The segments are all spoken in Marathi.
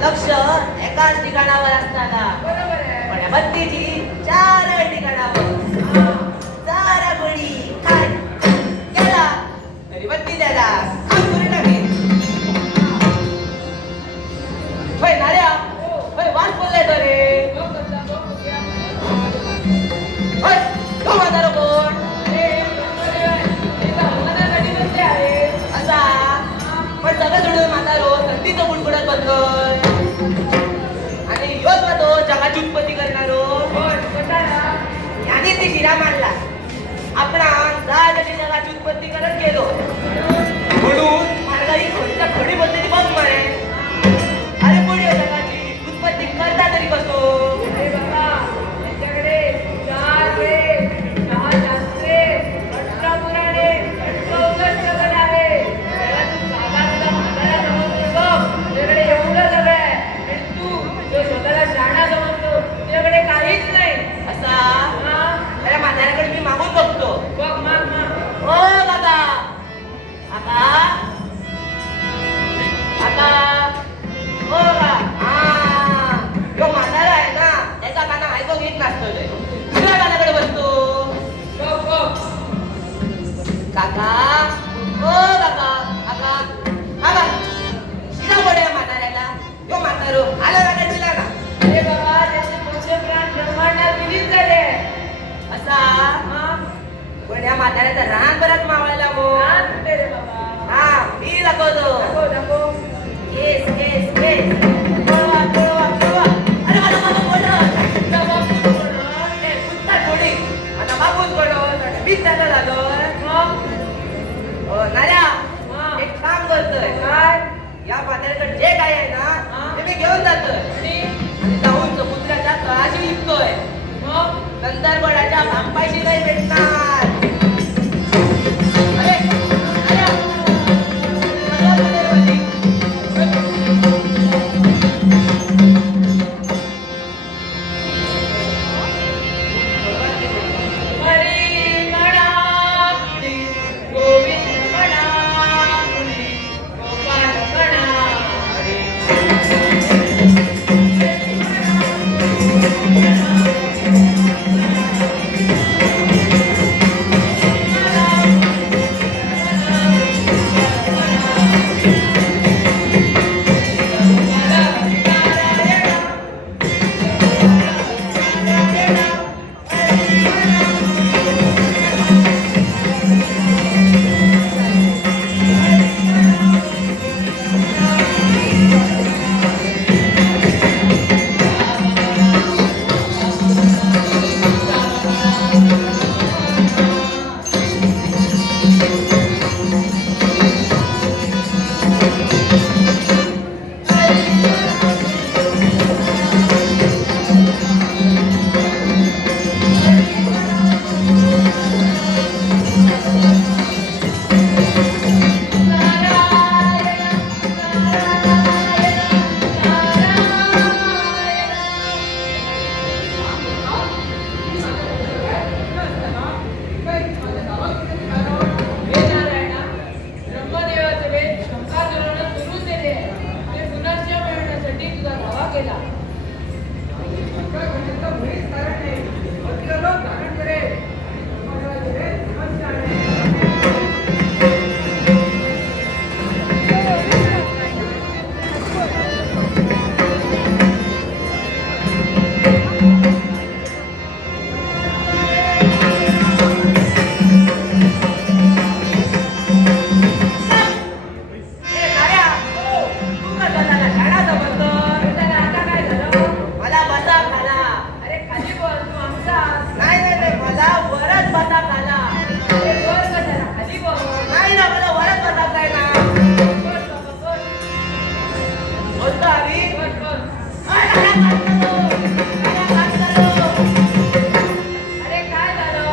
लक्ष एकाच ठिकाणावर असताना पण या बत्तीची 4 ठिकाणावर 4 गोळी काय केला तरी बत्ती द्यायला पुरी टाकली. होय नाऱ्या होय वाट बोललाय तो रे. होय तो म्हातारा कोण असा पण सगळं सोडून म्हातारो थंडीचं बुडबुडत बसलोय आणि योच ना तो जगाची उत्पत्ती करणारो याने ती शिरा मांडला. आपण जगाची उत्पत्ती करत गेलो म्हणून मार्गारी कोणत्या खडी पद्धती बघ म्हणे. अरे पुढे जगाची उत्पत्ती करता तरी कसो. त्यांच्याकडे 4 वेद, 6 शास्त्रे, 18 पुराणे, 18 जगत आहे. त्याला तू साधा म्हातारा समजतो बघ, तुझ्याकडे एवढं सगळं आहे आणि तू जो स्वतःला शहाणा समजतो तुझ्याकडे काहीच नाही. असा त्या म्हाताऱ्याकडे मी मागून बघतो. बघ माग माग. ओ काका काका काका ओ का यो म्हातारा आहे ना त्याचा काना ऐकून घेत नसतो. दुसऱ्या कानाकडे बसतो. बघ बघ काका ओ काका काका काका शिरा पडे म्हाताऱ्याला. यो म्हातारो आला रागा दिला ना. अरे बाबा त्याचे पुढचे प्राण ब्रह्मांडात विलीन झाले. असा पण या म्हाताऱ्याचा रान बराच मावळला मग. रान कुठे रे बाबा? हा मी दाखवतो. दाखव दाखव. केस केस केस पळवा पळवा पळवा. अरे मला मला बोलणं ए कुत्ता थोडी आता मागून पडो मीच त्याला झालो. मग नाऱ्या एक काम करतोय काय? या म्हाताऱ्याकडे जे काय आहे ना ते मी घेऊन जातोय आणि जाऊन समुद्राच्या तळाशी विकतोय. मग गंधर्वडाच्या भांपायशी नाही भेटणार. अरे नाऱ्या सगळं कुठे बोलली? हरी म्हणा मुनी, गोविंद म्हणा मुनी, गोपाल म्हणा हरी. बोलतो आम्ही बस बस. अरे काय झालं?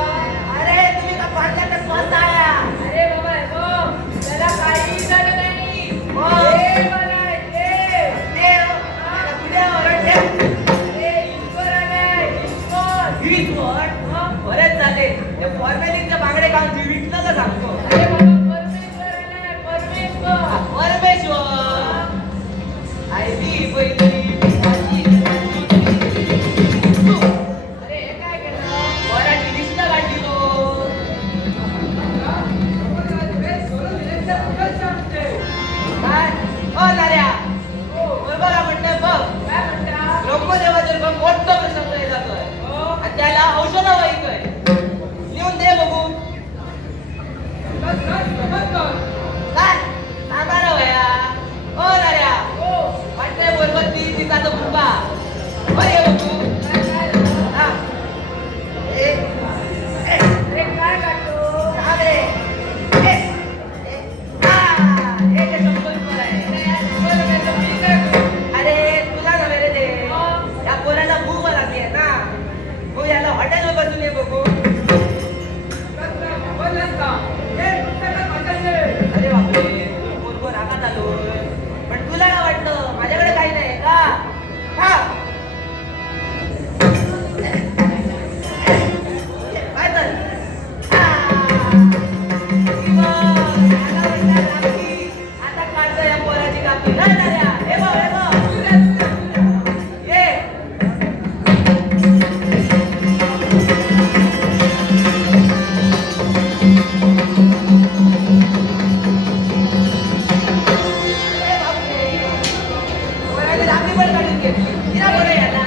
अरे तुम्ही का पाण्यात स्वस्त आया अरे बाबा हे बघ, त्याला काहीही झालं नाही. मग? देव आलाय, देव. देव आता पुढे ओरडते अरे ईश्वर आलाय, ईश्वर. वीट वर बरेच झाले ते फॉर्मॅलिटीचे बांगडे काम विटलं तर सांगतो अरे बाबा परमेश्वर आलाय, परमेश्वर. परमेश्वर आयली पहिली अरे हे काय केलं? मराठी लिस्ट काढली तो काय ओ नाऱ्या बघ बघा म्हणतोय बघ काय म्हणता? ब्रह्मदेवाचे बघ मोठं प्रसंग आहे जातोय हो. आणि त्याला औषध वाईकय लिहून दे बघू काय सांगा ना भया ओ नाऱ्या हो. म्हणतोय बोलवती तिचा तो फुगा बरे बघू काय काय झालं? हा ए ए अरे काय काढतो? सांग रे ए ए आ हे ते संकल्प आहे अरे यार, बरं काय तर मी काय करू? अरे तुला नव्हे रे ते मग? या पोराला भूक लागली आहे ना मग याला हॉटेलवर बसून ये बघू अरे बापरे पोरगो रागात आलो पण तुला काय वाटलं माझ्याकडे काही नाही का हा काय तर आता काढतो या पोराची कापी नाही झाल्या हे बघ ये पोराची लांबी पण काढून घेतली तिला बरं याला